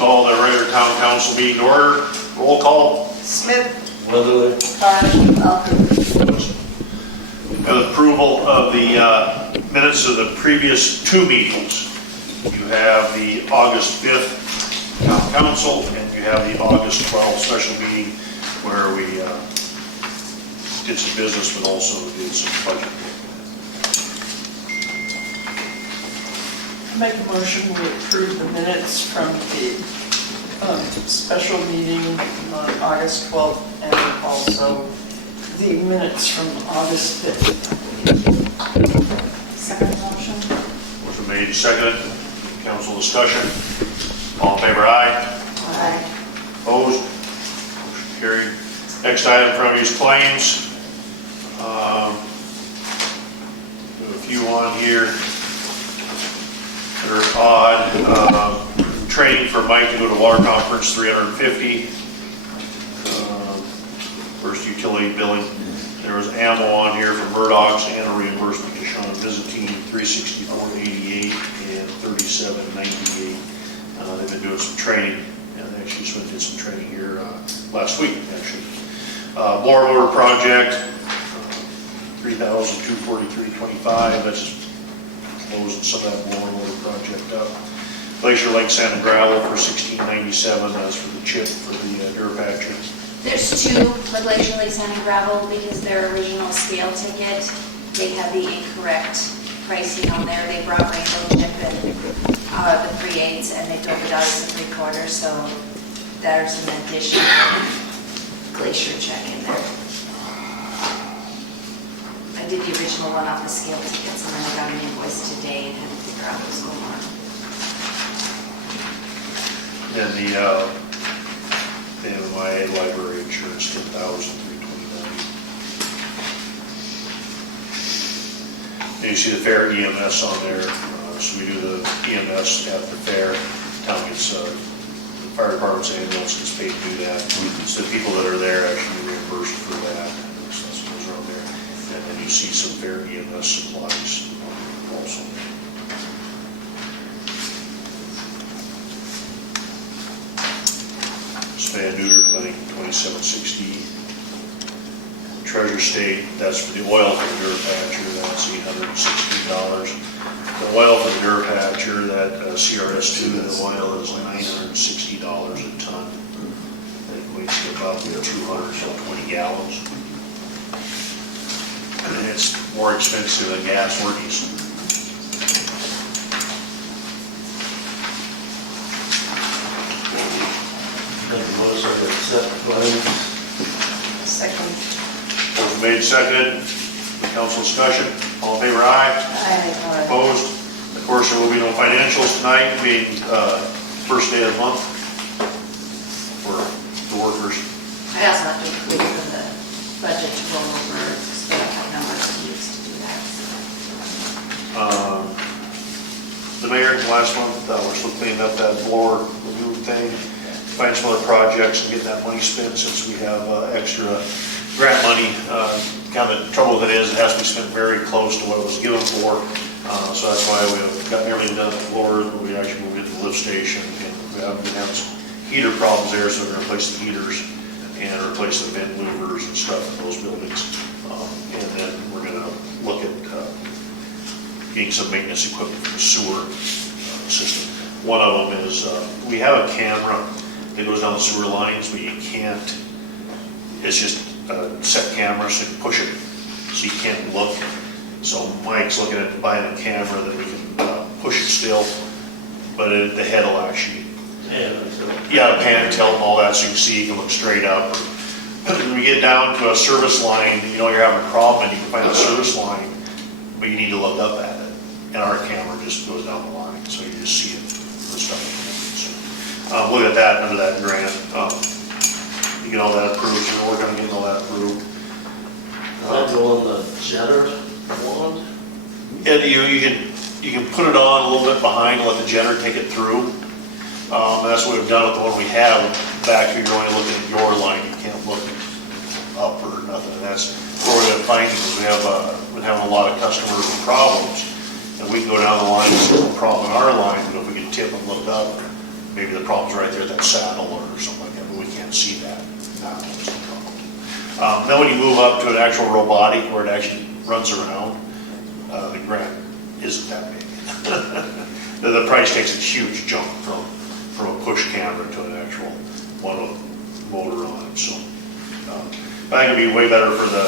Call the regular town council meeting to order. Roll call. Smith. Weatherly. With approval of the minutes of the previous two meetings. You have the August 5th town council and you have the August 12th special meeting where we did some business but also did some budget. Make a motion we approve the minutes from the special meeting on August 12th and also the minutes from August 5th. Second motion. Motion made and seconded. Council discussion. All in favor, aye. Aye. Opposed? Motion carried. Next item from you is claims. A few on here that are odd. Training for Mike to go to water conference, $350. First utility billing. There was ammo on here for Murdoch's and a reimbursement to Sean Byzantine, $364.88 and $37.98. They've been doing some training, and they actually just went and did some training here last week, actually. Blower motor project, $3,243.25. That's just closing some of that blower motor project up. Glacier Lake Sand and Gravel for $16.97. That's for the chip for the Durapatcher. There's two for Glacier Lake Sand and Gravel because their original scale ticket, they had the incorrect pricing on there. They brought rainbow chip and the 3/8 and they filled it out as a 3/4, so there's an additional Glacier check in there. I did the original one off the scale tickets and then I got an invoice today and had to figure out what was going on. And the MIA library insurance, $10,329. And you see the fair EMS on there. So we do the EMS at the fair. Town gets, the fire department's ambulance gets paid to do that. So the people that are there actually reimbursed for that. So that's what goes around there. And then you see some fair EMS supplies also. Spay and neuter clinic, $27.60. Treasure State, that's for the oil for the Durapatcher, that's $860. The oil for the Durapatcher, that CRS2, the oil is $960 a ton. That equates to about 220 gallons. And it's more expensive than gas or diesel. Make a motion to accept claims. Second. Motion made, seconded. Council discussion. All in favor, aye. Aye. Opposed? Of course, there will be no financials tonight, being first day of the month for the workers. I also have to include in the budget to roll over, so I have numbers to use to do that. The mayor, last month, we're still cleaning up that blower lagoon thing, find some other projects and get that money spent since we have extra grant money. Kind of the trouble with it is it has to be spent very close to what it was given for. So that's why we've got everything done at the floor, but we actually moved it to the lift station. And we have been having some heater problems there, so we're going to replace the heaters and replace the vent louvers and stuff in those buildings. And then we're going to look at getting some maintenance equipment for the sewer system. One of them is we have a camera that goes down the sewer lines, but you can't, it's just a set camera, so you push it, so you can't look. So Mike's looking at buying a camera that we can push it still, but the head will actually, a pan tilt and all that, so you can see, you can look straight up. When we get down to a service line, you know you're having a problem and you can find a service line, but you need to look up at it. And our camera just goes down the line, so you just see it for stuff. So, look at that under that grant. You get all that approved, so we're working on getting all that approved. That go on the jetter wand? And you can put it on a little bit behind and let the jetter take it through. And that's what we've done with the one we have back here. You're only looking at your line. You can't look up or nothing. And that's where we've been finding is we have been having a lot of customers with problems. And we can go down the line and see a problem in our line, but if we can tip and look up, maybe the problem's right there at that saddle or something like that, but we can't see that now, it's no problem. Then when you move up to an actual robotic where it actually runs around, the grant isn't that big. The price takes a huge jump from a push camera to an actual one with a motor on it, so. I think it'd be way better for the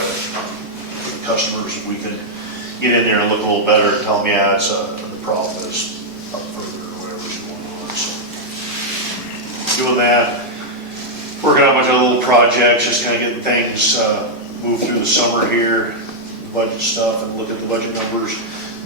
customers if we could get in there and look a little better and tell them, yeah, it's, the problem is up further or whatever's going on, so. Doing that, working on a bunch of little projects, just kind of getting things moved through the summer here, budget stuff, and look at the budget numbers.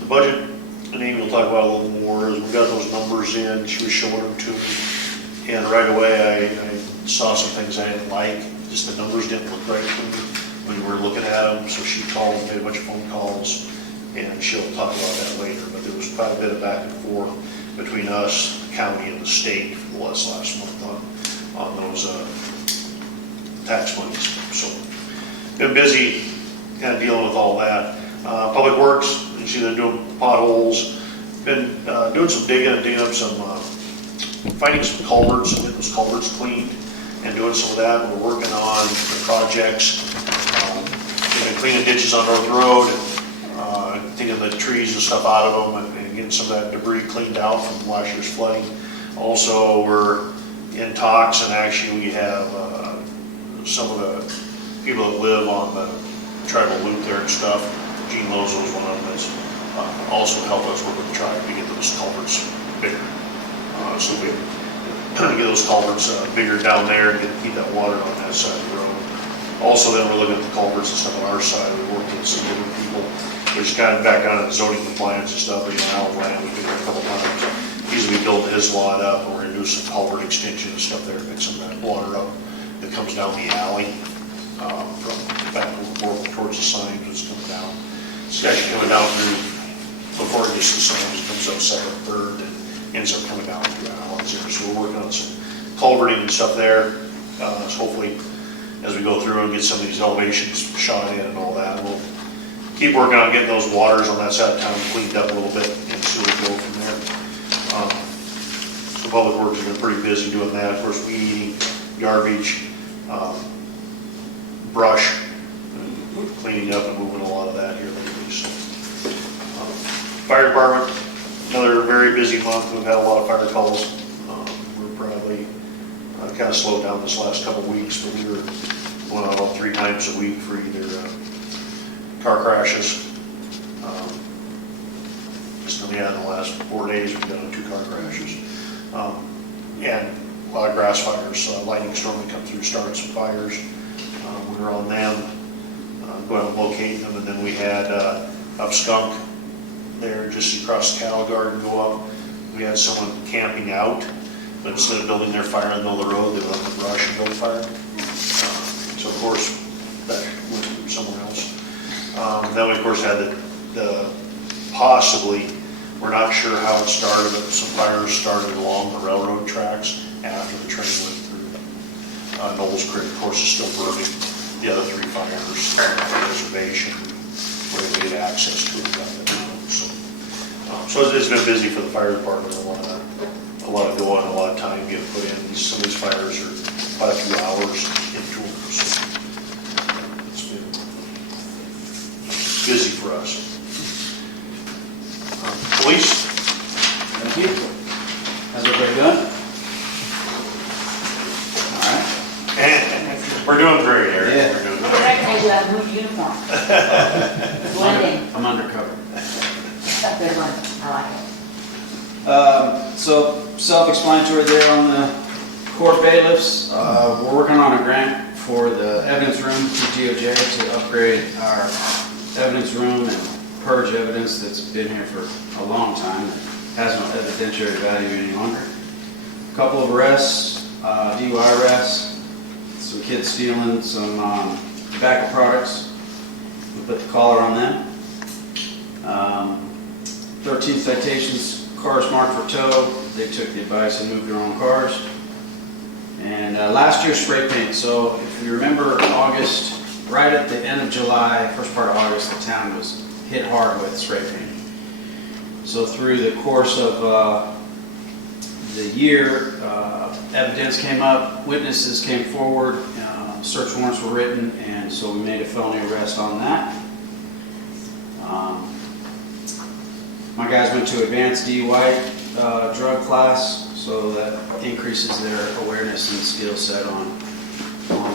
The budget, and Amy will talk about a little more, is we got those numbers in, she was showing them to me, and right away I saw some things I didn't like, just the numbers didn't look right for me when we were looking at them, so she called, made a bunch of phone calls, and she'll talk about that later, but there was quite a bit of back and forth between us, the county, and the state for the last month on those tax monies, so been busy kind of dealing with all that. Public Works, you see they're doing potholes, been doing some digging and digging up some, finding some culverts, and getting those culverts cleaned, and doing some of that. We're working on the projects, we've been cleaning ditches on North Road, taking the trees and stuff out of them, and getting some of that debris cleaned out from last year's flooding. Also, we're in talks, and actually we have some of the people that live on the tribal loop there and stuff. Gene Lozo is one of them that's also helped us work with the tribe to get those culverts bigger. So we get those culverts bigger down there and keep that water on that side of the road. Also, then we're looking at the culverts and stuff on our side. We worked with some different people. We're just kind of back on the zoning compliance and stuff. Alan Land, we've been there a couple times. He's gonna be building his lot up, and we're gonna do some culvert extension and stuff there to pick some of that water up that comes down the alley from back over towards the signs. It's coming down. It's actually coming down through before it gets to the signs. It comes up second, third, and ends up coming down through alleys there. So we're working on some culverting and stuff there. So hopefully, as we go through and get some of these elevations shot in and all that, we'll keep working on getting those waters on that side of town cleaned up a little bit and see where we go from there. The Public Works has been pretty busy doing that. Of course, weed eating, garbage, brush, cleaning up and moving a lot of that here lately. So, fire department, another very busy month. We've had a lot of fire calls. We're probably kind of slowed down this last couple of weeks, but we were going out about 3 times a week for either car crashes. Just in the last 4 days, we've done 2 car crashes. And a lot of grass fires, lightning storm that come through, started some fires. We were on them, going out and locating them, and then we had up Skunk there just across the cattle garden go up. We had someone camping out, but instead of building their fire in the middle of the road, they went up the brush and built a fire. So of course, that went through somewhere else. Then we of course had the possibly, we're not sure how it started, but some fires started along the railroad tracks after the train went through. Knowles Creek, of course, is still burning. The other 3 fires, the reservation, where we get access to it. So it's been busy for the fire department. A lot of going, a lot of time getting put in. Some of these fires are quite a few hours into them. So it's been busy for us. Police? Thank you. How's everybody doing? All right. We're doing great, Eric. Yeah. We're doing I great. do have a new uniform. Blending. I'm undercover. That's a good one. I like it. So self-explanatory there on the court bailiffs. We're working on a grant for the evidence room through DOJ to upgrade our evidence room and purge evidence that's been here for a long time. It has no evidentiary value any longer. A couple of arrests, DUI arrests, some kids stealing some tobacco products. We put the collar on them. 13 citations, cars marked for tow. They took the advice and moved their own cars. And last year's spray paint. So if you remember August, right at the end of July, first part of August, the town was hit hard with spray paint. So through the course of the year, evidence came up, witnesses came forward, search warrants were written, and so we made a felony arrest on that. My guys went to advanced DUI drug class, so that increases their awareness and skill set on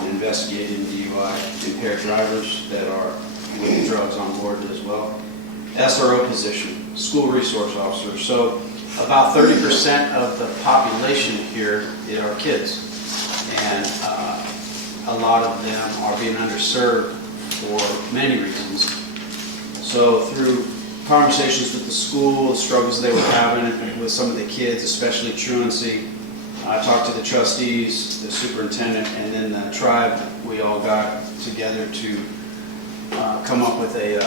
investigating DUI impaired drivers that are with drugs on board as well. SRO position, school resource officer. So about 30% of the population here are kids, and a lot of them are being underserved for many reasons. So through conversations with the school, the struggles they were having with some of the kids, especially truancy, I talked to the trustees, the superintendent, and then the tribe. We all got together to come up with a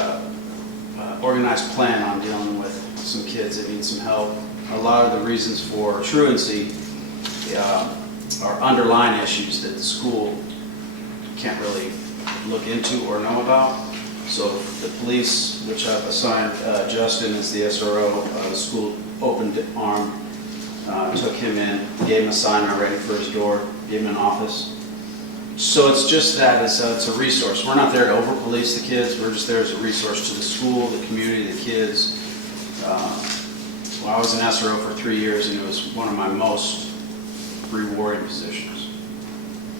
organized plan on dealing with some kids that need some help. A lot of the reasons for truancy are underlying issues that the school can't really look into or know about. So the police, which I've assigned Justin as the SRO, the school opened arm, took him in, gave him a sign already for his door, gave him an office. So it's just that, it's a resource. We're not there to over-police the kids, we're just there as a resource to the school, the community, the kids. Well, I was an SRO for 3 years, and it was one of my most rewarding positions.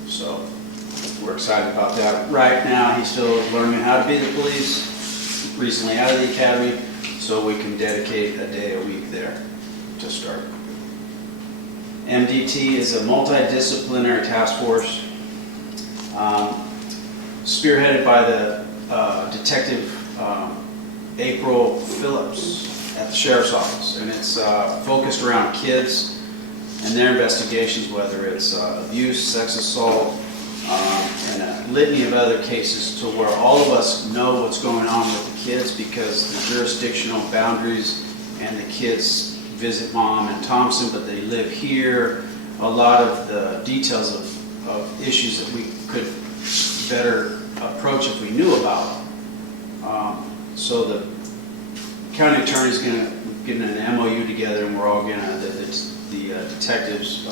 So we're excited about that. Right now, he's still learning how to be the police, recently out of the academy, so we can dedicate a day a week there to start. MDT is a multidisciplinary task force spearheaded by the Detective April Phillips at the Sheriff's Office, and it's focused around kids and their investigations, whether it's abuse, sex assault, and a litany of other cases, to where all of us know what's going on with the kids, because the jurisdictional boundaries, and the kids visit mom in Thompson, but they live here. A lot of the details of issues that we could better approach if we knew about. So the county attorney's going to get an MOU together, and we're all going to, the detectives,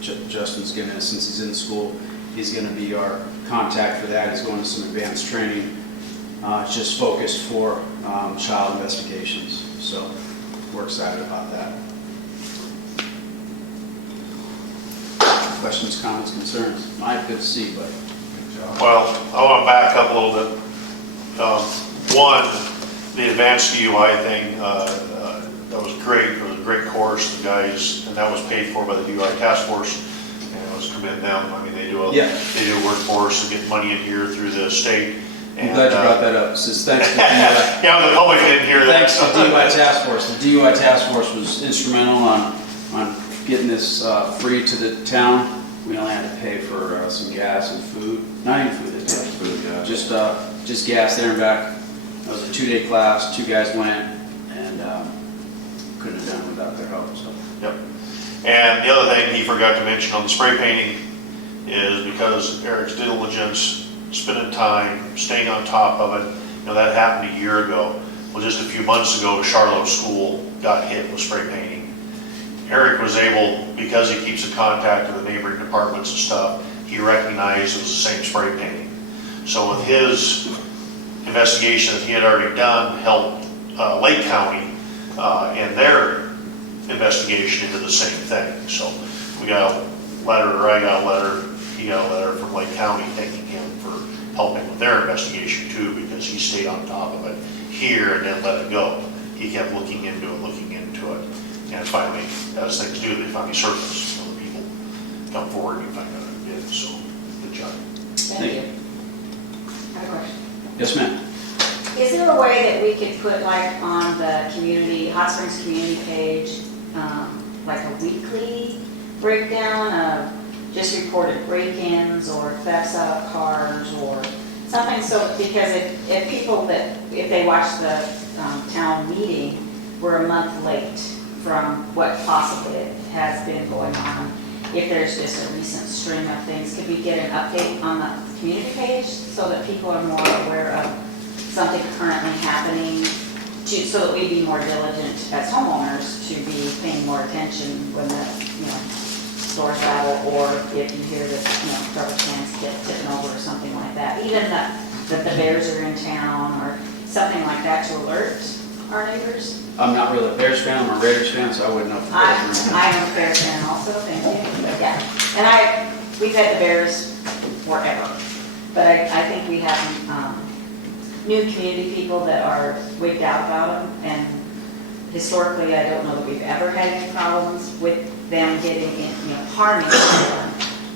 Justin's going to, since he's in school, he's going to be our contact for that. He's going to some advanced training, just focused for child investigations. So we're excited about that. Questions, comments, concerns? Mike, good to see you, buddy. Good job. Well, I want to back up a little bit. One, the advanced DUI thing, that was great. It was a great course. The guys, and that was paid for by the DUI task force, and it was commend them. I mean, they do work for us and get money in here through the state. I'm glad you brought that up. Says thanks to DUI. Yeah, the public didn't hear that. Thanks to DUI task force. The DUI task force was instrumental on getting this free to the town. We only had to pay for some gas and food. Not even food, just gas there and back. It was a 2-day class. 2 guys went, and couldn't have done it without their help. So. Yep. And the other thing he forgot to mention on the spray painting is, because Eric's diligence, spending time, staying on top of it, that happened a year ago. Well, just a few months ago, Charlotte School got hit with spray painting. Eric was able, because he keeps in contact with the neighboring departments and stuff, he recognized it was the same spray painting. So with his investigation that he had already done, helped Lake County in their investigation into the same thing. So we got a letter, or I got a letter, he got a letter from Lake County thanking him for helping with their investigation too, because he stayed on top of it here and didn't let it go. He kept looking into it. And finally, as things do, they finally surface. The people come forward and find out who did. So, good job. Thank you. I have a question. Yes, ma'am. Is there a way that we could put like on the community, Hot Springs community page, like a weekly breakdown of just reported break-ins or thefts out of cars or something? So, because if they watch the town meeting, we're a month late from what possibly has been going on. If there's just a recent string of things, could we get an update on the community page so that people are more aware of something currently happening, so that we'd be more diligent as homeowners to be paying more attention when the store travel, or if you hear that, garbage cans get tipping over or something like that. Even that the bears are in town or something like that to alert our neighbors. I'm not really a Bears fan, I'm a Raiders fan, so I wouldn't know. If the Bears were in. I'm a Bears fan also, thank you. But yeah, and we've had the Bears forever. But I think we have new community people that are wigged out about them. And historically, I don't know that we've ever had any problems with them getting in, harming anyone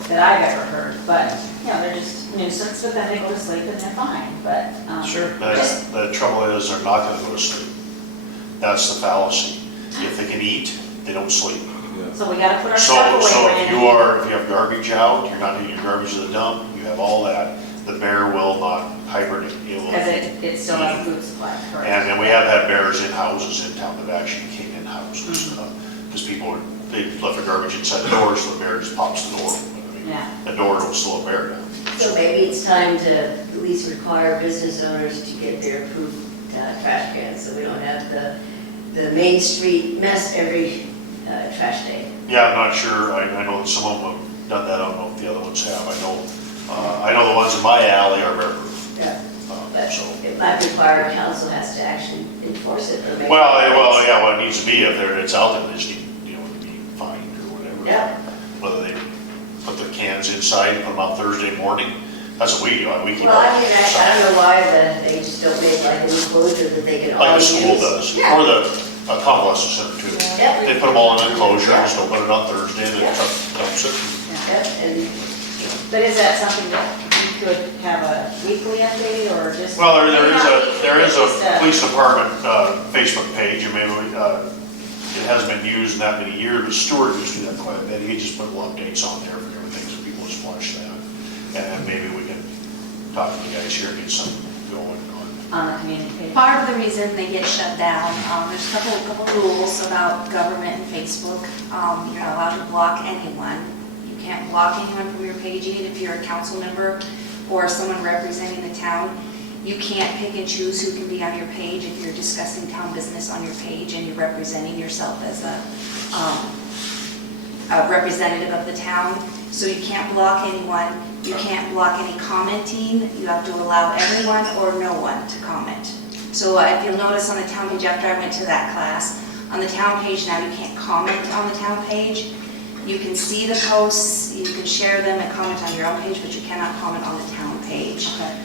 that I've ever heard. But, they're just nuisance, but then they go to sleep and they're fine. But Sure. just The trouble is, they're not gonna go to sleep. That's the fallacy. If they can eat, they don't sleep. so we got to put our So, stuff away. so when if it- if you have garbage out, you're not taking your garbage to the dump, you have all that, the bear will not hibernate. It will- Because it still has a food supply, correct? And then we have had bears in houses in town that actually came in houses, because they left their garbage inside the door, so the bear just pops the door. I mean, Yeah. the door will slow a bear down. So maybe it's time to at least require business owners to get their approved trash cans, so we don't have the Main Street mess every trash day. Yeah, I'm not sure, I know that some of them have done that, I don't know if the other ones have, I know the ones in my alley are bear-proof. Yeah. But So, it might require council has to actually enforce it. Or make yeah, what it needs to be, if it's out there, they just need, to be fined or whatever. Yeah. Whether they put the cans inside, put them out Thursday morning, that's what we do, we keep. Well, I mean, I don't know why they just don't make like an enclosure that they can all Like the use. school does, Yeah. or the convalescent center too. Yeah. They put them all in an enclosure, just open it on Thursday, and then Yeah. dumps it. Yeah, and But is that something that you could have a weekly update or just? Well, there is a Just, police department Facebook page, and maybe it hasn't been used in that many years, but Stuart used to do that quite a bit. He just put little updates on there for everything, so people just watch that. And maybe we can talk to the guys here and get something going on. On the community page? Part of the reason they get shut down, there's a couple rules about government and Facebook. You're not allowed to block anyone. You can't block anyone from your page, even if you're a council member or someone representing the town. You can't pick and choose who can be on your page if you're discussing town business on your page and you're representing yourself as a representative of the town. So you can't block anyone. You can't block any commenting. You have to allow everyone or no one to comment. So if you'll notice on the town page, after I went to that class, on the town page now you can't comment on the town page. You can see the posts, you can share them and comment on your own page, but you cannot comment on the town page. Okay.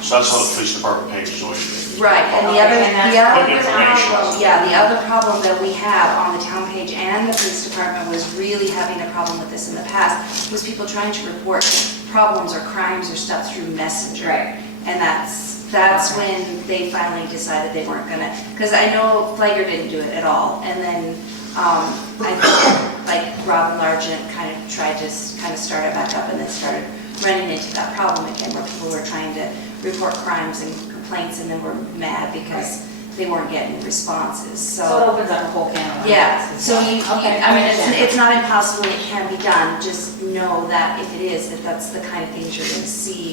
So that's what the police department page is always been. Right, and Okay, and that's Put information. the other problem that we have on the town page and the police department was really having a problem with this in the past, was people trying to report problems or crimes or stuff through Messenger. Right. And that's when they finally decided they weren't gonna, because I know Flagger didn't do it at all, and then, I think, like, Robin Largent kind of tried to kind of start it back up and then started running into that problem again, where people were trying to report crimes and complaints and then were mad because they weren't getting responses, So it opens up a whole can of worms. yeah, so Okay, I mean, understand. it's not impossible, it can be done, just know that if it is, that that's the kind of things you're gonna see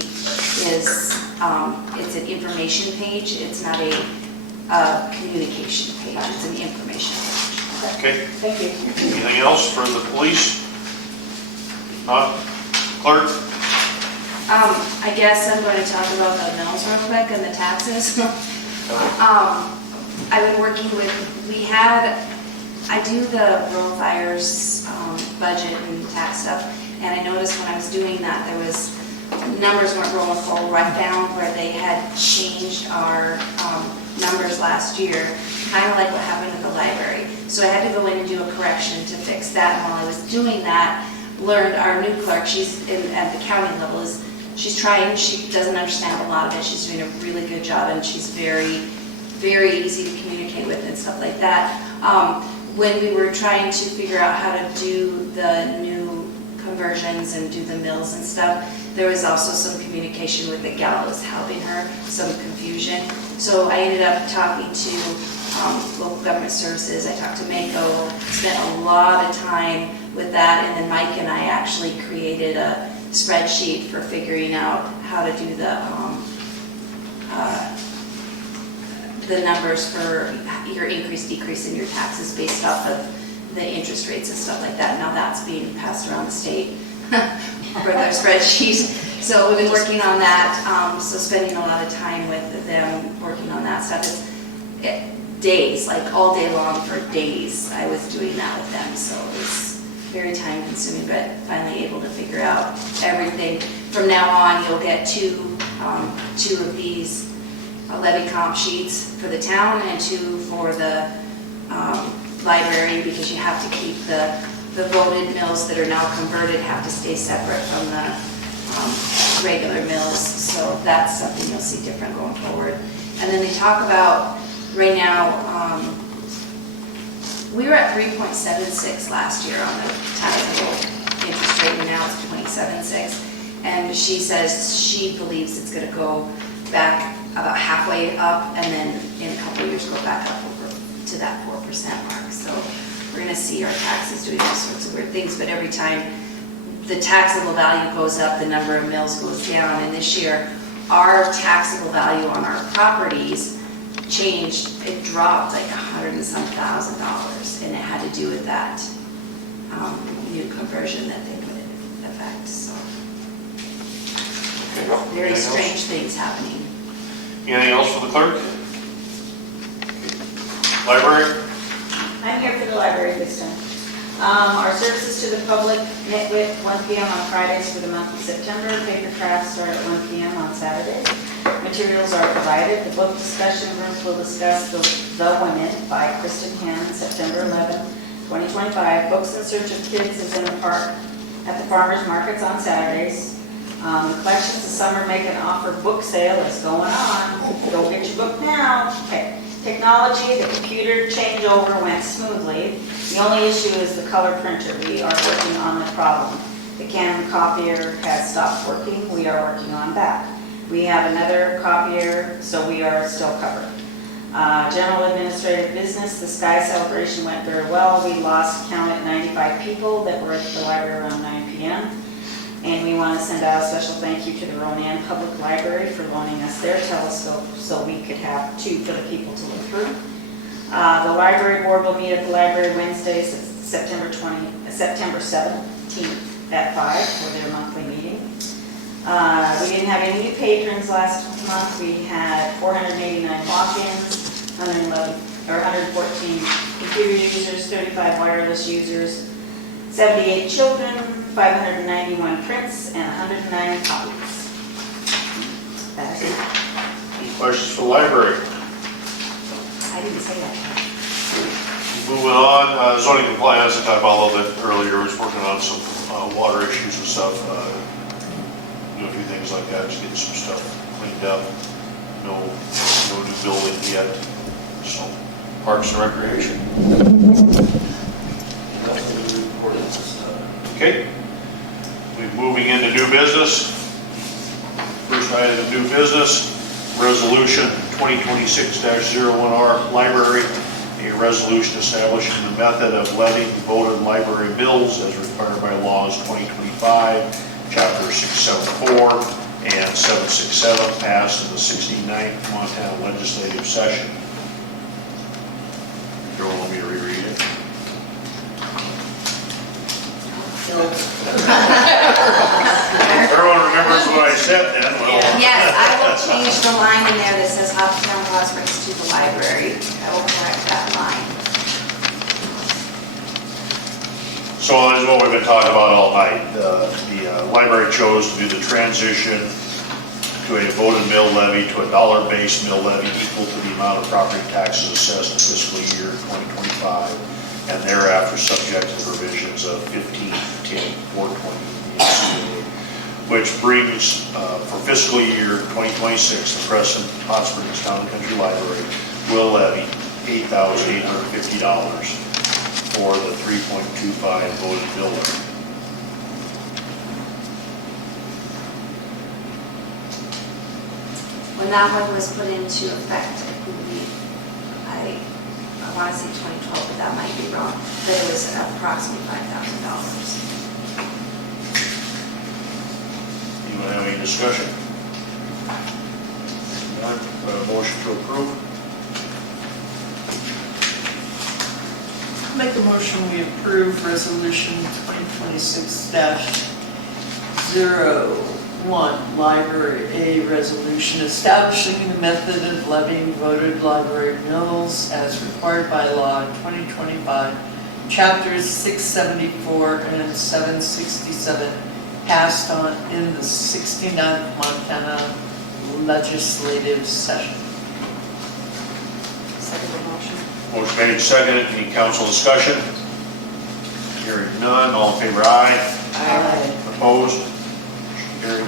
is, it's an information page, it's not a communication page, it's an information page. Okay, Thank you. anything else for the police? Not, clerk? I guess I'm going to talk about the mills real quick and the taxes. I've been working with, I do the rural fires budget and tax stuff, and I noticed when I was doing that, numbers weren't rolling forward. I found where they had changed our numbers last year, kind of like what happened at the library. So I had to go in and do a correction to fix that, and while I was doing that, learned our new clerk, she's at the county level, she's trying, she doesn't understand a lot of it, she's doing a really good job, and she's very, very easy to communicate with and stuff like that. When we were trying to figure out how to do the new conversions and do the mills and stuff, there was also some communication with the gal that was helping her, some confusion. So I ended up talking to local government services, I talked to Mako, spent a lot of time with that, and then Mike and I actually created a spreadsheet for figuring out how to do the numbers for your increase, decrease in your taxes based off of the interest rates and stuff like that. Now that's being passed around the state for their spreadsheet. So we've been working on that, so spending a lot of time with them working on that stuff. Days, like all day long for days, I was doing that with them, so it was very time consuming, but finally able to figure out everything. From now on, you'll get two of these levy comp sheets for the town and two for the library, because you have to keep the voted mills that are now converted have to stay separate from the regular mills, so that's something you'll see different going forward. And then they talk about, right now, we were at 3.76 last year on the taxable interest rate, and now it's 0.76. And she says she believes it's going to go back about halfway up, and then in a couple of years go back up over to that 4% mark. So we're going to see our taxes doing all sorts of weird things, but every time the taxable value goes up, the number of mills goes down. And this year, our taxable value on our properties changed. It dropped like $100 and some thousand, and it had to do with that new conversion that they put in effect. So very strange things happening. Anything else for the clerk? Library? I'm here for the library this time. Our services to the public met with 1 p.m. on Fridays for the month of September. Paper crafts start at 1 p.m. on Saturdays. Materials are provided. The book discussion rooms will discuss The Women by Kristen Hannon, September 11, 2025. Books in Search of Kids is in the park at the farmers markets on Saturdays. Collections of Summer Make an Offer book sale is going on. Go get your book now. Okay. Technology, the computer changeover went smoothly. The only issue is the color printer. We are working on the problem. The Canon copier has stopped working. We are working on that. We have another copier, so we are still covered. General administrative business, the Sky celebration went very well. We lost count at 95 people that were at the library around 9 p.m. And we want to send out a special thank you to the Ronan Public Library for loaning us their telescope so we could have two for the people to look through. The library board will meet at the library Wednesday, September 17th at 5 for their monthly meeting. We didn't have any new patrons last month. We had 489 walk-ins, 114 computer users, 35 wireless users, 78 children, 591 prints, and 109 copies. That's it. Any questions for the library? I didn't say that. Moving on, zoning compliance, I talked about a little bit earlier, was working on some water issues and stuff, doing a few things like that, just getting some stuff cleaned up. No new building yet, so parks and recreation. Okay, we're moving into new business. First item of new business, resolution 2026-01R library. A resolution establishing the method of levying voted library bills as required by laws 2025, chapter 674 and 767, passed in the 69th Montana legislative session. You don't want me to reread it? Everyone remembers what I said then? Well, Yes, I will change the line in there that says Hopstown Hot Springs to the library. I will correct that line. so this is what we've been talking about all night. The library chose to do the transition to a voted mill levy to a dollar-based mill levy equal to the amount of property taxes assessed in fiscal year 2025, and thereafter subject to provisions of 15-10-420 which brings, for fiscal year 2026, the Crescent Hot Springs Town and Country Library will levy $8,850 for the 3.25 voted mill levy. When that one was put into effect, I believe, I want to say 2012, but that might be wrong, but it was approximately $5,000. Anyone have any discussion? None, motion to approve? Make a motion, we approve resolution 2026-01, library, a resolution establishing the method of levying voted library mills as required by law in 2025, chapters 674 and 767, passed on in the 69th Montana legislative session. Second the motion. Motion made, seconded. Any council discussion? Hearing none. All in favor, aye. Aye. Opposed? Motion carried.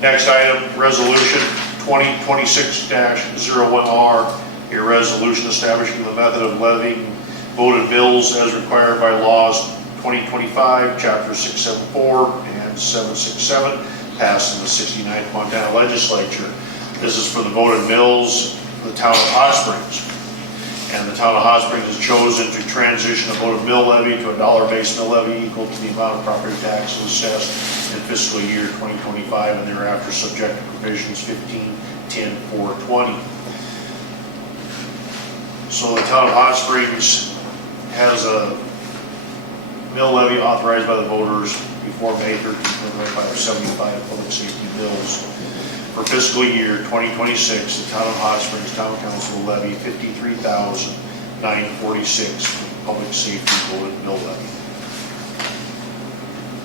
Next item, resolution 2026-01R, a resolution establishing the method of levying voted bills as required by laws 2025, chapter 674 and 767, passed in the 69th Montana legislature. This is for the voted mills for the town of Hot Springs. And the town of Hot Springs has chosen to transition a voted mill levy to a dollar-based mill levy equal to the amount of property taxes assessed in fiscal year 2025 and thereafter subject to provisions 15-10-420. So the town of Hot Springs has a mill levy authorized by the voters before May 13, 2025, public safety bills. For fiscal year 2026, the town of Hot Springs Town Council will levy $53,946 for public safety voted mill levy.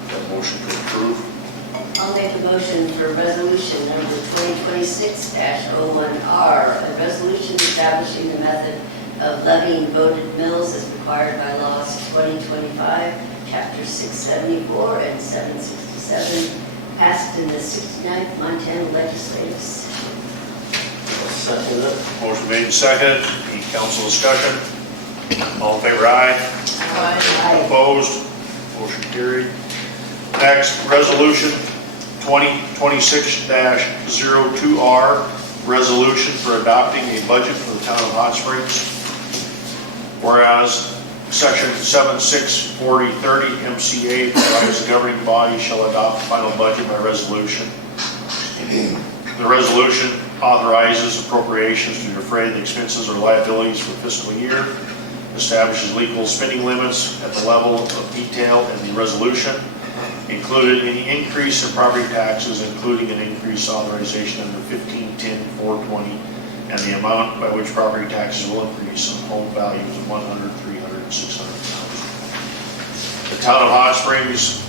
Got a motion to approve? I'll make a motion for resolution number 2026-01R, a resolution establishing the method of levying voted mills as required by laws 2025, chapter 674 and 767, passed in the 69th Montana legislative session. I'll second it. Motion made and seconded. Any council discussion? All in favor, aye. Aye. Opposed? Motion carried. Next, resolution 2026-02R, resolution for adopting a budget for the town of Hot Springs. Whereas Section 764030 MCA provides the governing body shall adopt the final budget by resolution. The resolution authorizes appropriations to defray the expenses or liabilities for fiscal year, establishes legal spending limits at the level of detail in the resolution, included any increase in property taxes, including an increase authorization under 15-10-420, and the amount by which property taxes will increase on home values of 100, 300, and 600,000. The town of Hot Springs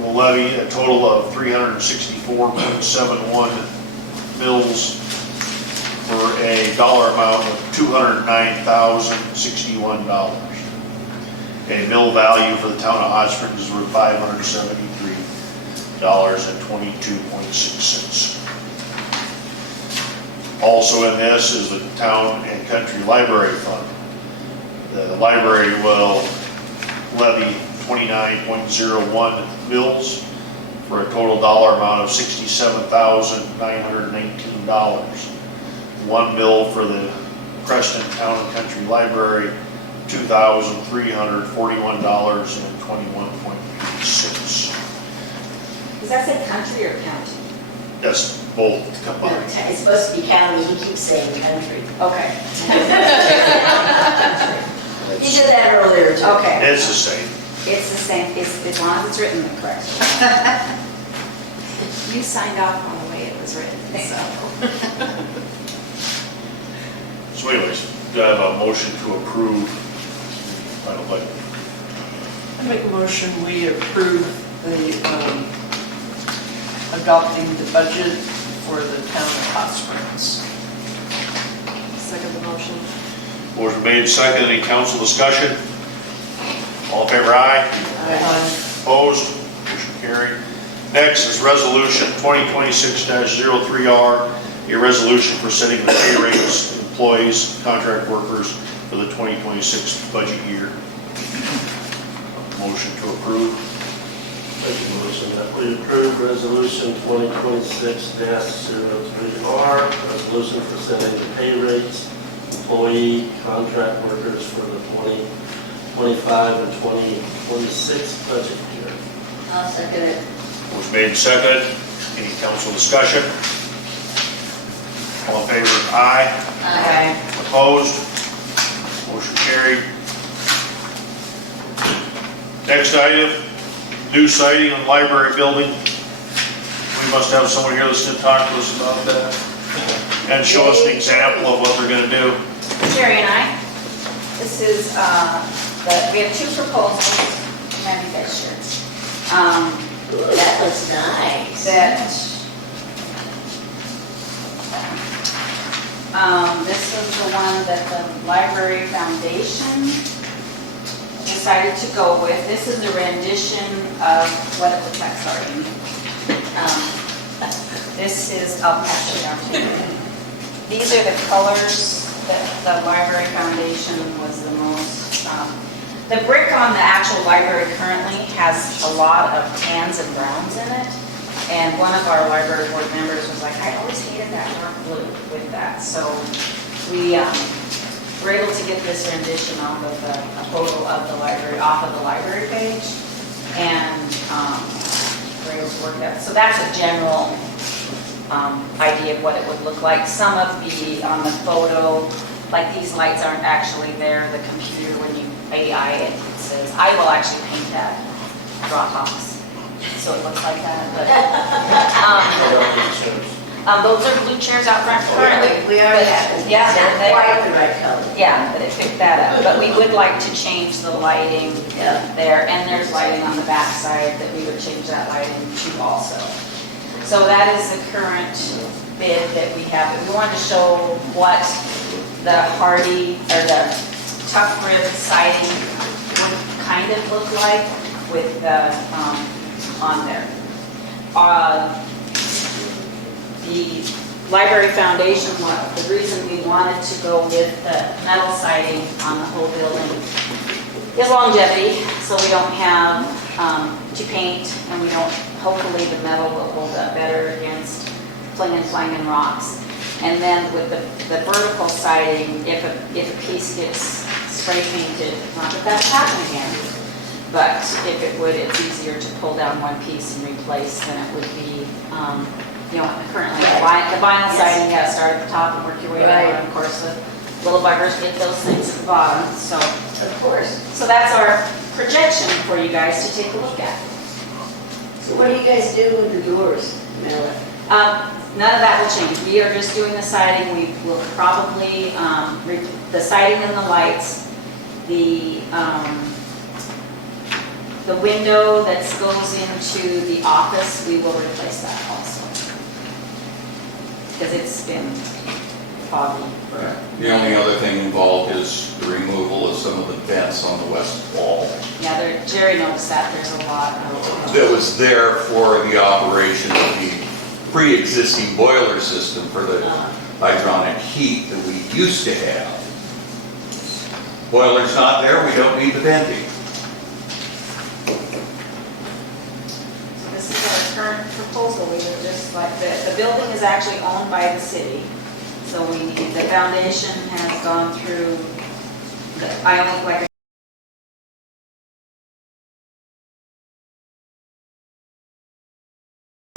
will levy a total of 364.71 mills for a dollar amount of $209,061. A mill value for the town of Hot Springs is worth $573.22.6. Also in this is the Town and Country Library Fund. The library will levy 29.01 mills for a total dollar amount of $67,919. One mill for the Preston Town and Country Library, $2,341.21.86. Does that say country or county? That's both No, combined. it's supposed to be county, he keeps saying country. Okay. He did that earlier too. Okay. It's the same. It's the same, it's, as long as it's written correct. You signed off on the way it was written, so. So anyways, do I have a motion to approve final budget? I make a motion, we approve the, adopting the budget for the town of Hot Springs. Second the motion. Motion made, second. Any council discussion? All in favor, aye. Aye. Opposed? Motion carried. Next is resolution 2026-03R, a resolution for setting the pay rates of employees, contract workers for the 2026 budget year. Motion to approve. Make a motion that we approve resolution 2026-03R, resolution for setting the pay rates, employee, contract workers for the 2025 and 2026 budget year. I'll second it. Motion made and seconded. Any council discussion? All in favor, aye. Aye. Opposed? Motion carried. Next item, new siding on library building. We must have someone here that's gonna talk to us about that and show us an example of what they're gonna do. Jerry and I, this is, we have two proposals, have you guys share? That looks nice. This is the one that the Library Foundation decided to go with. This is a rendition of what it looks like, sorry. This is, I'll pass it down to you. These are the colors that the Library Foundation was the most, the brick on the actual library currently has a lot of tans and browns in it. And one of our library board members was like, I always hated that dark blue with that. So we were able to get this rendition off of a photo of the library, off of the library page. And we're able to work that. So that's a general idea of what it would look like. Some of the, on the photo, like these lights aren't actually there. The computer, when you AI it, it says, I will actually paint that Dropbox. So it looks like that, but, those are blue chairs out front currently. We already have it. Yeah, It's not they're quite there. the right color. Yeah, but it picked that up, but we would like to change the lighting Yeah. there, and there's lighting on the back side that we would change that lighting to also. So that is the current bid that we have, but we wanted to show what the hardy, or the tough rib siding would kind of look like with the, on there. The Library Foundation, the reason we wanted to go with the metal siding on the whole building is longevity, so we don't have to paint, and we don't, hopefully the metal will hold up better against flinging rocks. And then with the vertical siding, if a piece gets spray painted, not that that's happened again, but if it would, it's easier to pull down one piece and replace than it would be, currently the vinyl siding, you gotta start at the top and work your way down. And of course, the little buggers get those things at the bottom, so. Of course. So that's our projection for you guys to take a look at. So what do you guys do with the doors, Mel? None of that will change. We are just doing the siding. We will probably, the siding and the lights, the window that goes into the office, we will replace that also. Because it's been foggy. The only other thing involved is the removal of some of the vents on the west wall Yeah, Jerry noticed that. There's a lot of. that was there for the operation of the pre-existing boiler system for the hydronic heat that we used to have. Boiler's not there, we don't need the venting. So this is our current proposal. We would just like, the building is actually owned by the city. So the foundation has gone through, like I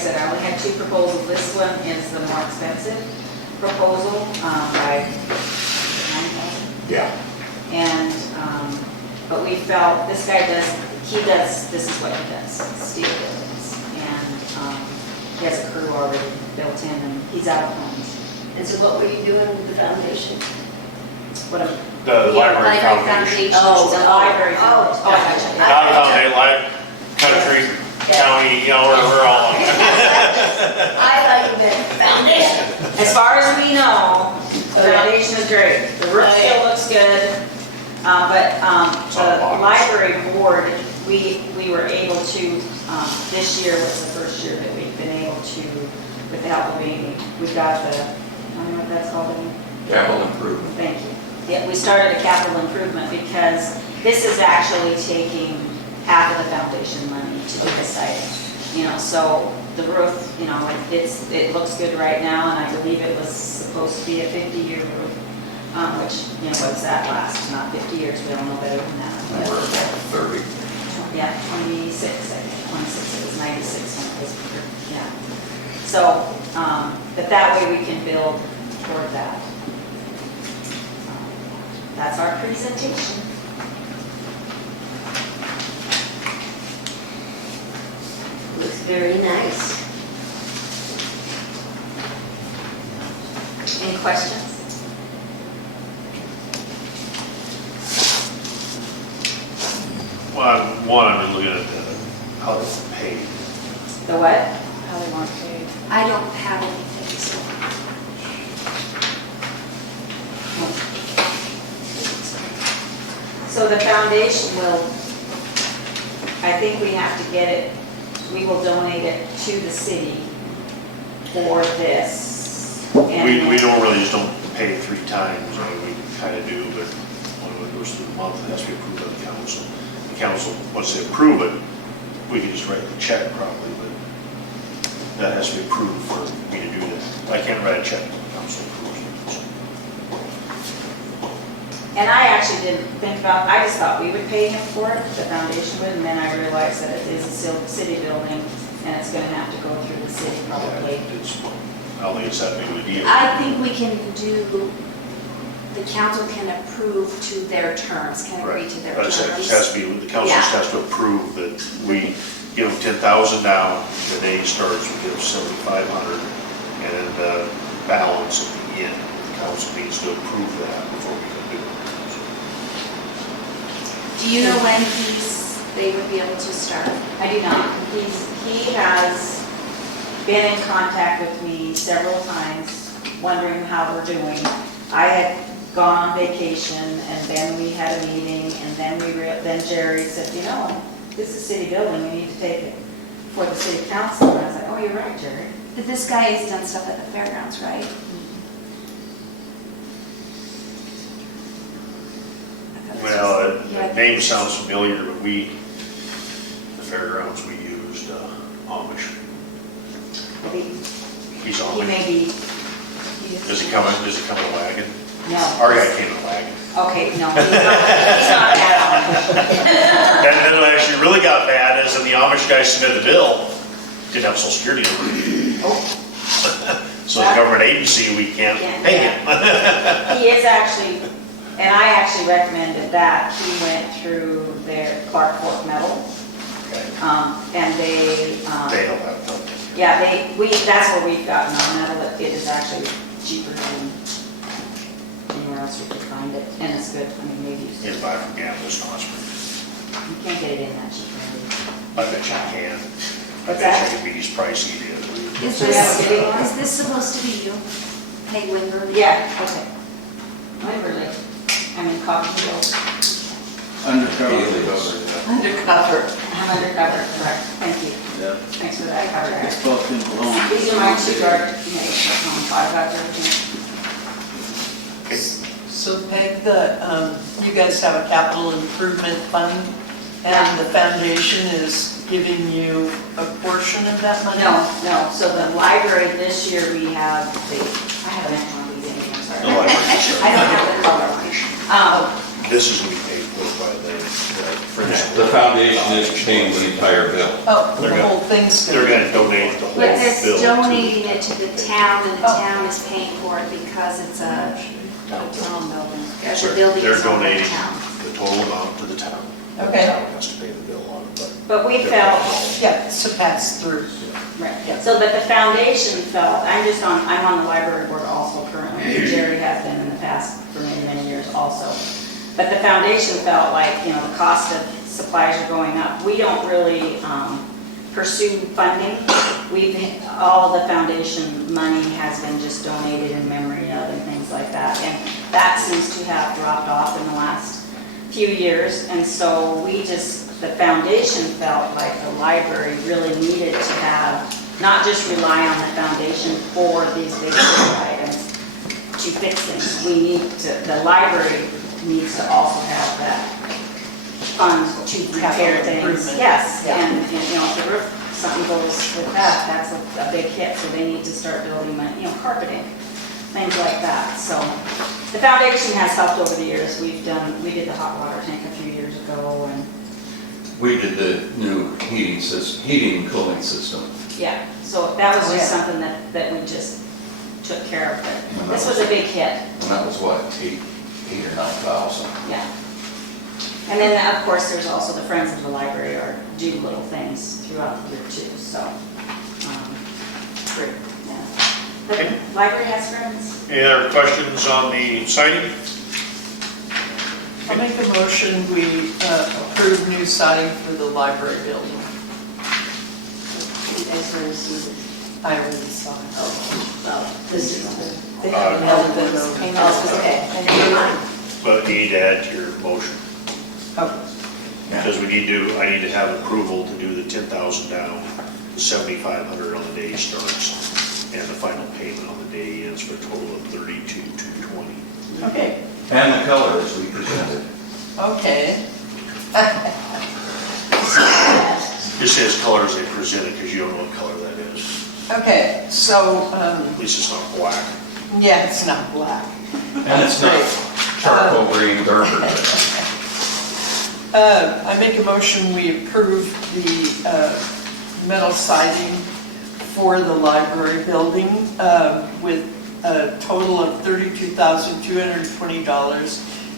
said, I only had two proposals. This one is the more expensive proposal by $9,000. Yeah. And, but we felt, this is what he does, steel buildings. And he has a crew already built in, and he's out of homes. And so what were you doing with the foundation? What a, The library foundation. oh, the library. Oh, Oh, I got you. Not foundation, like country, county, we're all. I thought you meant foundation. As far as we know, the foundation is great. The roof still looks good. But the library board, we were able to, this year was the first year that we've been able to, with the help of Amy, we got the, I don't know what that's called again. Capital improvement. Thank you. Yeah, we started a capital improvement because this is actually taking half of the foundation money to do the siding. So the roof, it looks good right now, and I believe it was supposed to be a 50-year roof, which, what's that last? Not 50 years, we don't know better than that. And we're at 30. Yeah, 26, I think, 26, it was 96 when it was, yeah. So, but that way we can build toward that. That's our presentation. Very nice. Any questions? Well, I'm looking at how it's paid. The what? How they want paid? I don't have anything, so. So the foundation will, I think we have to get it, we will donate it to the city for this. And We don't really just don't pay it 3 times, I mean, we kind of do, but when it goes through the month, it has to be approved by the council. The council, once they approve it, we can just write the check probably, but that has to be approved for me to do that. I can't write a check until the council approves it. So. And I actually didn't think about, I just thought we would pay him for it, the foundation would, and then I realized that it is a city building and it's gonna have to go through the city probably. I don't think it's that big of a deal. I think we can do, the council can approve to their terms, can agree to their But terms. it has to be, the council just has to approve that we give them 10,000 down, the day starts, we give them 7,500, and then the balance at the end. The council needs to approve that before we can do it. Do you know when they would be able to start? I do not. He has been in contact with me several times, wondering how we're doing. I had gone on vacation, and then we had a meeting, and then Jerry said, you know, this is a city building, we need to take it for the city council. And I was like, oh, you're right, Jerry. But this guy has done stuff at the fairgrounds, right? Well, Yeah. the name sounds familiar, but the fairgrounds, we used Amish. He's He Amish. may be. Does he come in a wagon? No. Our guy came in a wagon. Okay, no, he's not that And then what actually really got bad is when the Amish guy submitted the bill, didn't have social security number. Oh. So the government agency, we can't pay him. He is actually, and I actually recommended that. He went through their Clark Fork Metal, Okay. and they, They don't have to. yeah, that's where we've gotten our metal. It is actually cheaper than anywhere else we could find it, and it's good. I mean, maybe You can buy from Gambles, Osprey. you can't get it in that cheap. I bet you can. I What's bet that? you could be as pricey as it is. Is So we have a big one? this supposed to be you? Peg Winberg? Yeah, okay. Wimberley, I mean, Cotton Hill. Undercover. Undercover. I'm undercover, correct. Thank you. Yep. Thanks for that cover. It's both in Bologna. These are my two guard, I've got everything. So Peg, you guys have a capital improvement fund, and the foundation is giving you a portion of that money? No, so the library this year, we have I have an extra one of these in here, I'm sorry. The library. I don't have the color one. This is going to be paid for by the French. The foundation is paying the entire bill. Oh, They're the gonna- whole thing's They're gonna going to donate the whole But bill. they're donating it to the town, and the Oh. town is paying for it because it's a town building. There's a They're building they're is owned by the donating town. the total amount to the town. Okay. The town has to pay the bill on it, But we felt, Yeah, so pass through. right, Yeah. so but the foundation felt, I'm on the library board also currently. Jerry has been in the past for many, many years also. But the foundation felt like, the cost of supplies are going up. We don't really pursue funding. All the foundation money has been just donated in memory of and things like that. And that seems to have dropped off in the last few years. And so the foundation felt like the library really needed to have, not just rely on the foundation for these big items to fix things. The library needs to also have that fund to repair Capital things. improvement. Yes, Yeah. and if the roof, something goes with that, that's a big hit, so they need to start building, carpeting, things like that. So the foundation has helped over the years. We did the hot water tank a few years ago, and We did the new heating and cooling system. yeah, so that was just Yeah. something that we just took care of. But this was a big hit, And that was what, eight or 9,000? yeah. And then, of course, there's also the Friends of the Library do little things throughout the year too, so. Great, yeah. Okay. The library has friends. Any other questions on the siding? I'll make a motion, we approve new siding for the library building. You guys want to see this? I already saw it. Well, this is, They have another one over. oh, okay, never mind. But you need to add to your motion, Oh, because I need to have approval to do the 10,000 down, the 7,500 on the day he starts, and the final payment on the day he ends for a total of 32,220. okay, And the color as we presented. okay. Just say as color as they present it, because you don't know what color that is. Okay, so, At least it's not black. yeah, it's not black. And it's not charcoal green Gerber. I make a motion, we approve the metal siding for the library building with a total of $32,220,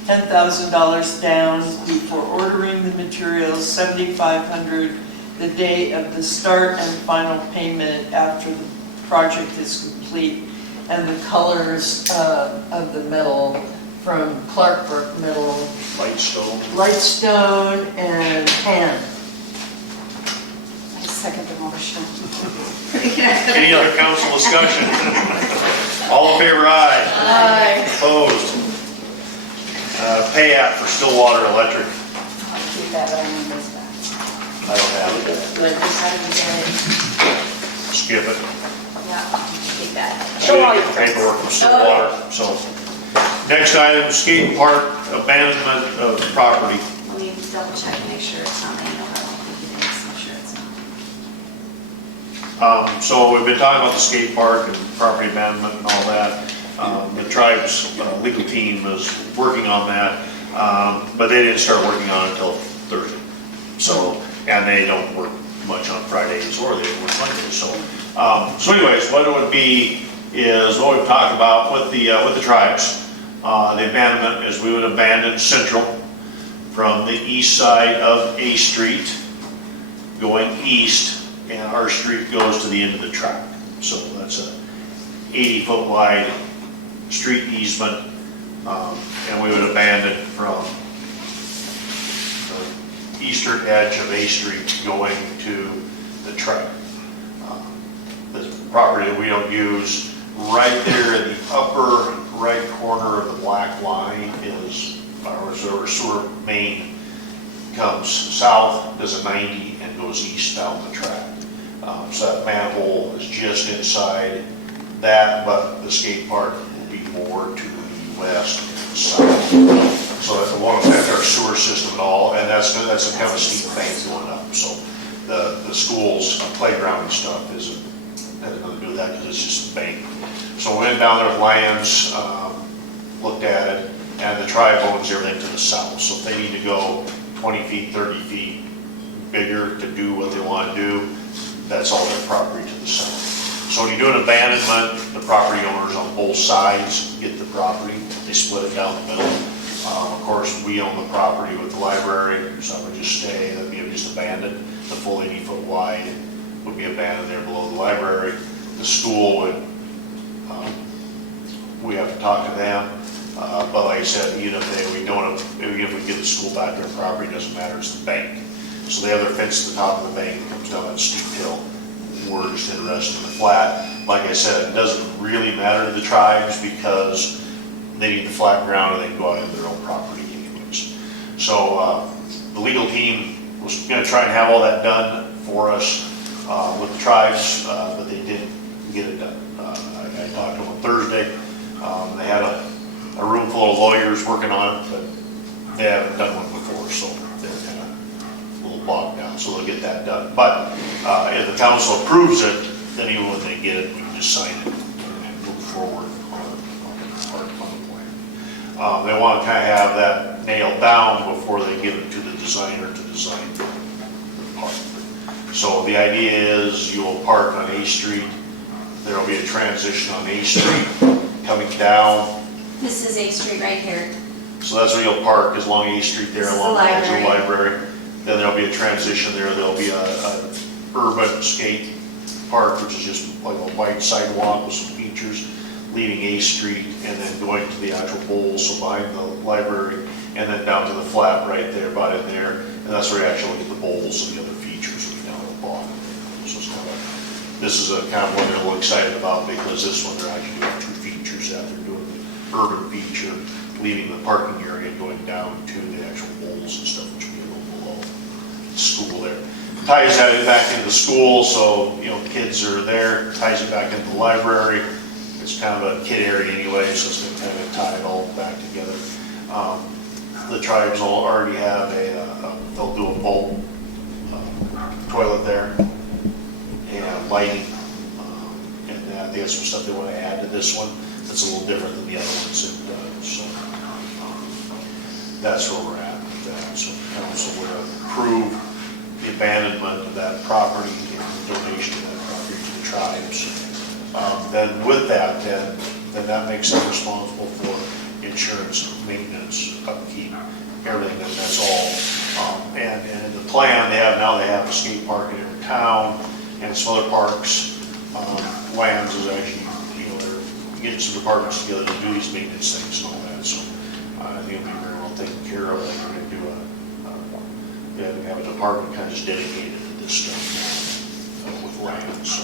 $10,000 down before ordering the materials, $7,500 the day of the start and final payment after the project is complete, and the colors of the metal from Clarkbrook Metal, Lightstone and tan. I second the motion. Any other council discussion? All in favor, aye. Aye. Opposed? Pay app for Stillwater Electric. I'll keep that on this back. I don't have it. But this hasn't been, Skip it. Yeah, keep that. So you get the paperwork from Stillwater, so. Next item, skate park abandonment of property. Let me double check and make sure it's not manual, I don't think it is, I'm sure it's not. So we've been talking about the skate park and property abandonment and all that. The tribe's legal team is working on that, but they didn't start working on it until Thursday. So, and they don't work much on Fridays or they don't work Mondays, so. So anyways, what it would be is what we've talked about with the tribes. The abandonment is we would abandon Central from the east side of A Street going east, and our street goes to the end of the track. So that's a 80-foot wide street easement, and we would abandon from the eastern edge of A Street going to the track. The property that we don't use, right there in the upper right corner of the black line is our sewer main. Comes south, does a 90 and goes east down the track. So that manhole is just inside that, but the skate park will be more to the west and south. So that won't affect our sewer system at all, and that's a kind of a steep bank going up. So the school's playground and stuff has nothing to do with that because it's just a bank. So we went down there with Lions, looked at it, and the tribe owns everything to the south. So if they need to go 20 feet, 30 feet bigger to do what they want to do, that's all their property to the south. So when you do an abandonment, the property owners on both sides get the property. They split it down the middle. Of course, we own the property with the library, so I would just stay, that'd be just abandoned. The full 80-foot wide would be abandoned there below the library. The school would, we have to talk to them. But like I said, even if we give the school back their property, it doesn't matter, it's the bank. So they have their fence at the top of the bank, comes down that steep hill. We're just interested in the flat. Like I said, it doesn't really matter to the tribes because they need the flat ground and they can go out into their own property anyways. So the legal team was gonna try and have all that done for us with the tribes, but they didn't get it done. I talked to them on Thursday. They had a room full of lawyers working on it, but they haven't done one before, so they're kind of a little bogged down, so they'll get that done. But if the council approves it, then even when they get it, we can just sign it and move forward on the plan. They want to kind of have that nailed down before they give it to the designer to design the park. So the idea is you will park on A Street. There will be a transition on A Street coming down. This is A Street right here. So that's where you'll park, is along A Street there, This is along the the edge of the library. library. Then there'll be a transition there, there'll be a urban skate park, which is just like a white sidewalk with some features, leaving A Street and then going to the actual bowl, so behind the library, and then down to the flat right there, about in there. And that's where you actually get the bowls and the other features will be down at the bottom. So it's kind of, this is a kind of one they're a little excited about, because this one they're actually doing two features that they're doing the urban feature, leaving the parking area and going down to the actual bowls and stuff, which will be a little below the school there. Ties that back into the school, so, you know, kids are there, ties it back into the library. It's kind of a kid area anyway, so it's gonna kind of tie it all back together. The tribes will already have they'll do a bowl toilet there and lighting. And they have some stuff they want to add to this one that's a little different than the other ones it does. So that's where we're at with that. So council will approve the abandonment of that property and the donation of that property to the tribes. Then with that, then that makes them responsible for insurance, maintenance, upkeep, everything, that's all. And in the plan, they have a skate park in every town and some other parks. Lands is actually, you know, they're getting some departments together to do these maintenance things and all that. So I think it'll be very well taken care of. They're going to do they're going to have a department kind of just dedicated to this stuff with land. So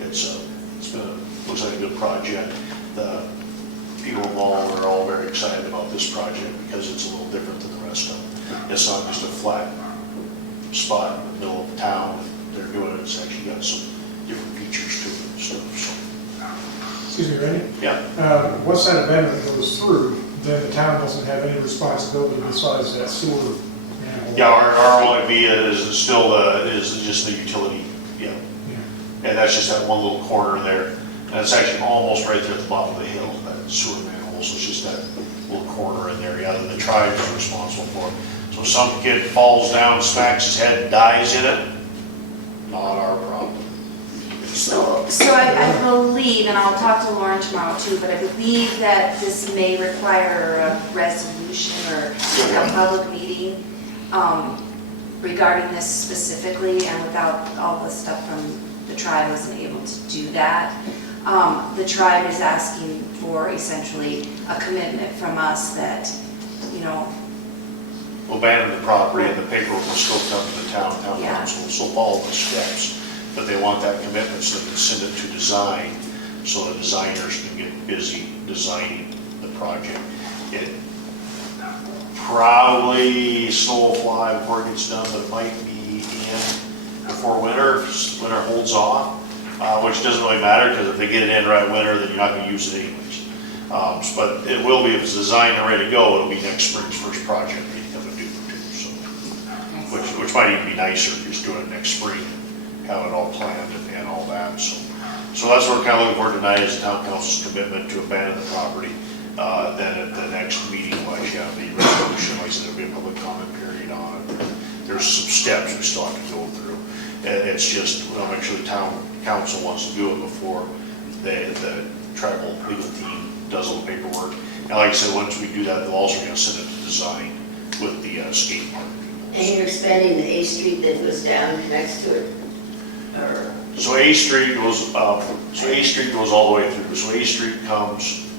it's been looks like a good project. The people involved are all very excited about this project because it's a little different than the rest of them. It's not just a flat spot in the middle of town that they're doing it. It's actually got some different features to it and stuff. So, Excuse me, Randy? yeah. Once that amendment goes through, then the town doesn't have any responsibility besides that sewer manhole. Yeah, our only via is still is just the utility. Yeah. And that's just that one little corner there. And it's actually almost right there at the bottom of the hill, that sewer manhole. So it's just that little corner in there. Yeah, that the tribe is responsible for. So if some kid falls down, smacks his head, and dies in it, not our problem. So I believe, and I'll talk to Lauren tomorrow too, but I believe that this may require a resolution or a public meeting regarding this specifically, and without all the stuff from the tribe wasn't able to do that. The tribe is asking for essentially a commitment from us that, you know. We'll abandon the property and the paperwork will still come to the town Yeah. council, will still follow the steps. But they want that commitment so they can send it to design, so the designers can get busy designing the project. It probably snow will fly before it gets done, but it might be in before winter holds off, which doesn't really matter, because if they get it in right winter, then you're not going to use it anyways. But it will be, if it's designed and ready to go, it'll be next spring's first project they come and do too. So, which might even be nicer, just doing it next spring, have it all planned and all that. So that's what we're kind of looking for tonight, is the town council's commitment to abandon the property. Then at the next meeting, we'll actually have the resolution, like I said, there'll be a public comment period on it. There's some steps we still have to go through. And it's just, we'll make sure the town council wants to do it before the tribal legal team does all the paperwork. And like I said, once we do that, they'll also going to send it to design with the skate park. And you're spending the A Street that goes down next to it? Or So A Street goes all the way through. So A Street comes,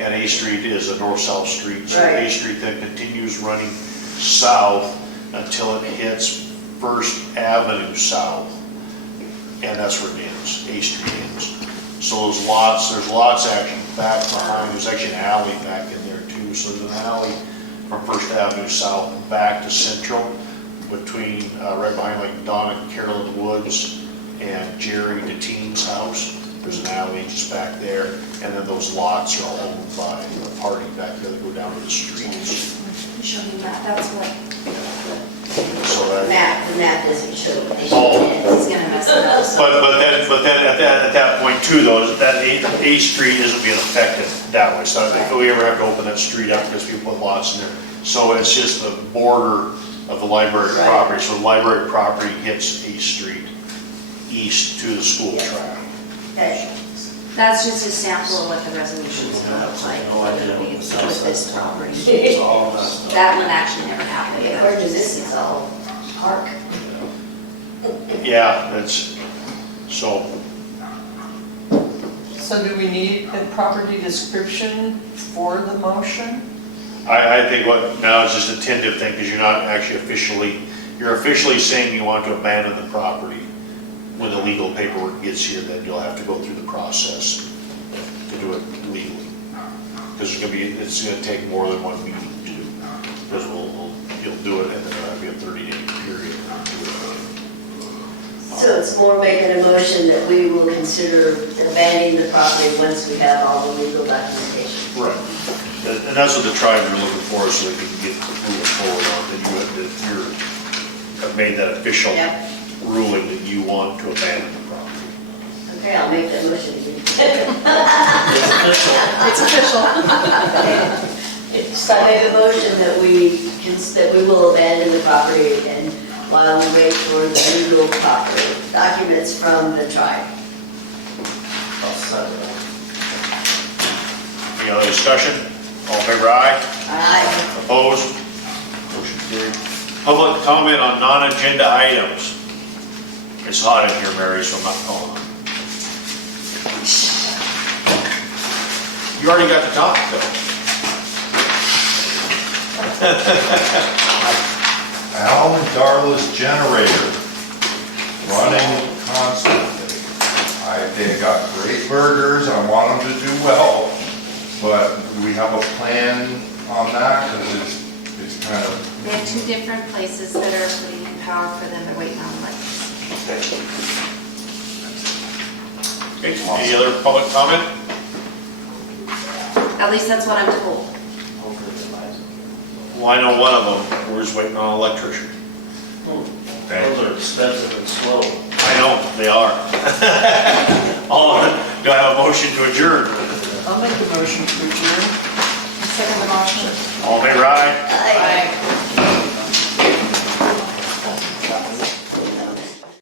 and A Street is a north-south street. So Right. A Street then continues running south until it hits First Avenue South, and that's where it ends. A Street ends. So there's lots actually back behind. There's actually an alley back in there too. So there's an alley from First Avenue South back to Central, between right behind like Donna and Carolyn Woods and Jerry DeTeen's house. There's an alley just back there, and then those lots are all owned by a party back there that go down to the streets. Show me that, that's what So that, the map doesn't show what they Oh. should. he's gonna mess it up. So but then at that point too, though, that A Street isn't being affected that way. So if we ever have to open that street up because people put lots in there, so it's just the border of the library Right. property. So the library property hits A Street east to the school track. Okay. That's just a sample of what the resolution's gonna look like. No idea what the south With this side's property. It's all messed up. That one actually never happened. According to this, it's all park. Yeah, that's, so, So do we need a property description for the motion? I think what, now it's just a tentative thing, because you're not actually officially, you're officially saying you want to abandon the property. When the legal paperwork gets here, then you'll have to go through the process to do it legally. Because it's gonna take more than 1 meeting to do. Because you'll do it, and then there'll be a 30-day period to do it. So it's more making a motion that we will consider abandoning the property once we have all the legal documentation. Right. And that's what the tribe are looking for, so they can get moving forward on, that you have made that official Yep. ruling that you want to abandon the property. Okay, I'll make that motion again. It's official. So I made a motion that we will abandon the property and while we wait for the legal property documents from the tribe. I'll second that. Any other discussion? All in favor, aye? Aye. Opposed? Motion carried. Public comment on non-agenda items. It's hot in here, Mary, so I'm not calling on. You already got the topic, though. Al and Darla's generator, running constantly. They got great burgers, I want them to do well, but do we have a plan on that? Because it's kind of, They have two different places that are putting in power for them, they're waiting on electricity. Okay, any other public comment? At least that's what I'm told. Hopefully they buy some. Well, I know one of them, we're just waiting on an electrician. Those are expensive and slow. I know, they are. Do I have a motion to adjourn? I'll make the motion to adjourn. Second the motion. All in favor, aye? Aye.